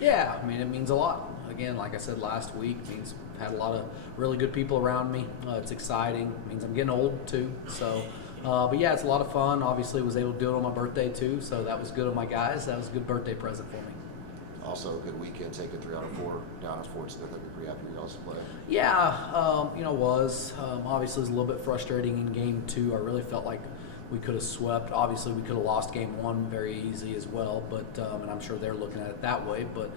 Yeah, I mean, it means a lot. Again, like I said last week, it means I've had a lot of really good people around me. It's exciting. It means I'm getting old too. So, but yeah, it's a lot of fun. Obviously, was able to do it on my birthday too. So that was good of my guys. That was a good birthday present for me. Also, a good weekend, taking 3 out of 4 down at Fort Smith. I'd be pretty happy you guys to play. Yeah, obviously it was a little bit frustrating in game 2. I really felt like we could have swept. Obviously, we could have lost game 1 very easy as well, but and I'm sure they're looking at it that way. But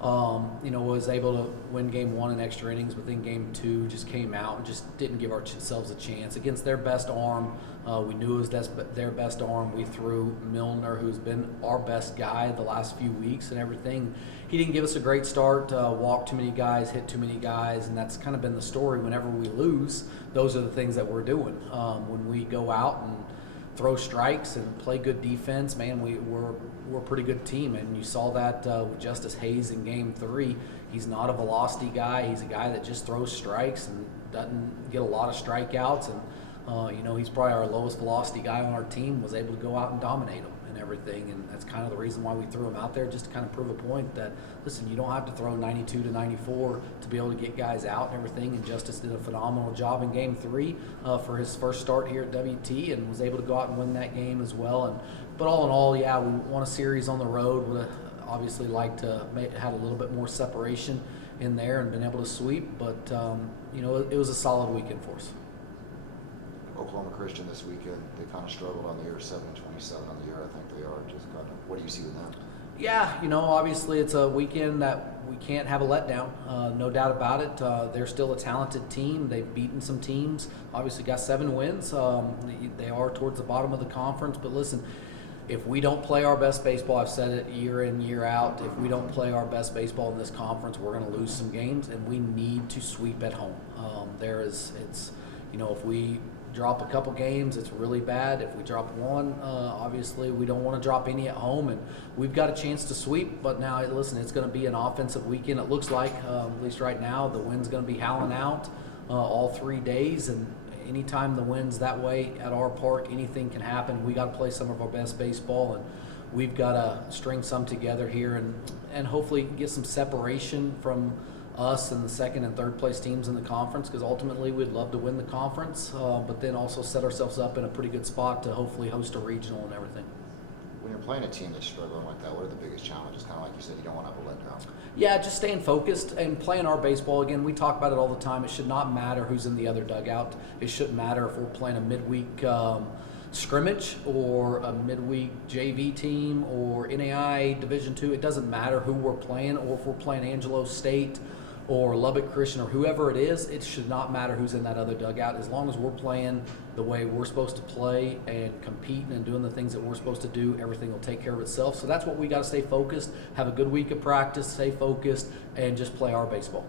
was able to win game 1 in extra innings, but then game 2 just came out and just didn't give ourselves a chance against their best arm. We knew it was their best arm. We threw Milner, who's been our best guy the last few weeks and everything. He didn't give us a great start, walked too many guys, hit too many guys, and that's kind of been the story. Whenever we lose, those are the things that we're doing. When we go out and throw strikes and play good defense, man, we're a pretty good team. And you saw that with Justice Hayes in game 3. He's not a velocity guy. He's a guy that just throws strikes and doesn't get a lot of strikeouts. And he's probably our lowest velocity guy on our team, was able to go out and dominate him and everything. And that's kind of the reason why we threw him out there, just to kind of prove a point that, listen, you don't have to throw 92 to 94 to be able to get guys out and everything. And Justice did a phenomenal job in game 3 for his first start here at WT, and was able to go out and win that game as well. But all in all, yeah, we won a series on the road. Would have obviously liked to had a little bit more separation in there and been able to sweep. But it was a solid weekend for us. Oklahoma Christian this weekend, they kind of struggled on the year, 7-27 on the year. I think they are. Just kind of, what do you see with them? Yeah, obviously it's a weekend that we can't have a letdown. No doubt about it. They're still a talented team. They've beaten some teams. Obviously got 7 wins. They are towards the bottom of the conference. But listen, if we don't play our best baseball, I've said it year in, year out, if we don't play our best baseball in this conference, we're going to lose some games, and we need to sweep at home. If we drop a couple games, it's really bad. If we drop 1, obviously we don't want to drop any at home, and we've got a chance to sweep. But now, listen, it's going to be an offensive weekend. It looks like, at least right now, the wind's going to be howling out all 3 days, and anytime the wind's that way at our park, anything can happen. We got to play some of our best baseball, and we've got to string some together here and hopefully get some separation from us and the second and third place teams in the conference, because ultimately we'd love to win the conference, but then also set ourselves up in a pretty good spot to hopefully host a regional and everything. When you're playing a team that's struggling like that, what are the biggest challenges? Kind of like you said, you don't want to have a letdown. Yeah, just staying focused and playing our baseball. Again, we talk about it all the time. It should not matter who's in the other dugout. It shouldn't matter if we're playing a midweek scrimmage or a midweek JV team or NAI Division II. It doesn't matter who we're playing, or if we're playing Angelo State or Lubbock Christian or whoever it is. It should not matter who's in that other dugout. As long as we're playing the way we're supposed to play and competing and doing the things that we're supposed to do, everything will take care of itself. So that's what we got to stay focused, have a good week of practice, stay focused, and just play our baseball.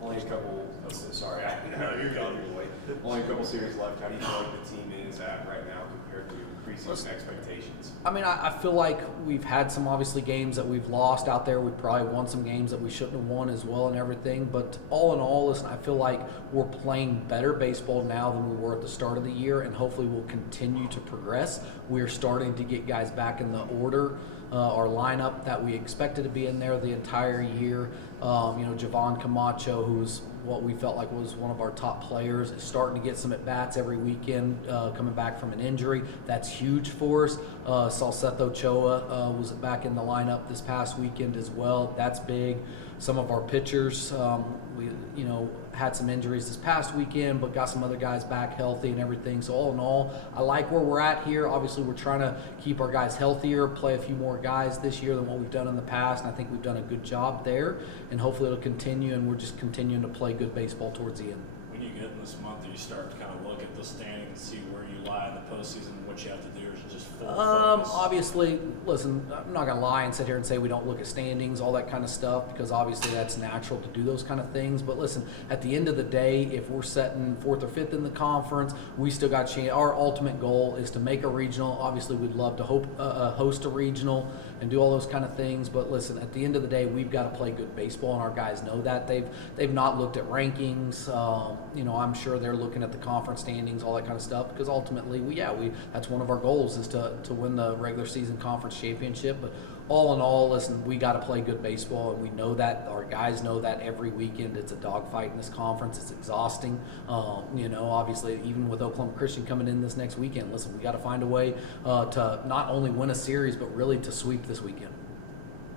Only a couple, sorry, I know you're gone your way. Only a couple series left. How do you feel like the team is at right now compared to preseason expectations? I mean, I feel like we've had some obviously games that we've lost out there. We probably won some games that we shouldn't have won as well and everything. But all in all, listen, I feel like we're playing better baseball now than we were at the start of the year, and hopefully we'll continue to progress. We're starting to get guys back in the order, our lineup that we expected to be in there the entire year. Javon Camacho, who's what we felt like was one of our top players, is starting to get some at-bats every weekend, coming back from an injury. That's huge for us. Salcedo Ochoa was back in the lineup this past weekend as well. That's big. Some of our pitchers, we had some injuries this past weekend, but got some other guys back healthy and everything. So all in all, I like where we're at here. Obviously, we're trying to keep our guys healthier, play a few more guys this year than what we've done in the past, and I think we've done a good job there. And hopefully it'll continue, and we're just continuing to play good baseball towards the end. When you get in this month, you start to kind of look at the standings and see where you lie in the postseason and what you have to do is just full focus. Obviously, listen, I'm not going to lie and sit here and say we don't look at standings, all that kind of stuff, because obviously that's natural to do those kind of things. But listen, at the end of the day, if we're setting 4th or 5th in the conference, we still got a chance. Our ultimate goal is to make a regional. Obviously, we'd love to host a regional and do all those kind of things. But listen, at the end of the day, we've got to play good baseball, and our guys know that. They've not looked at rankings. I'm sure they're looking at the conference standings, all that kind of stuff, because ultimately, that's one of our goals is to win the regular season conference championship. But all in all, listen, we got to play good baseball, and we know that. Our guys know that every weekend. It's a dogfight in this conference. It's exhausting. Obviously, even with Oklahoma Christian coming in this next weekend, listen, we got to find a way to not only win a series, but really to sweep this weekend.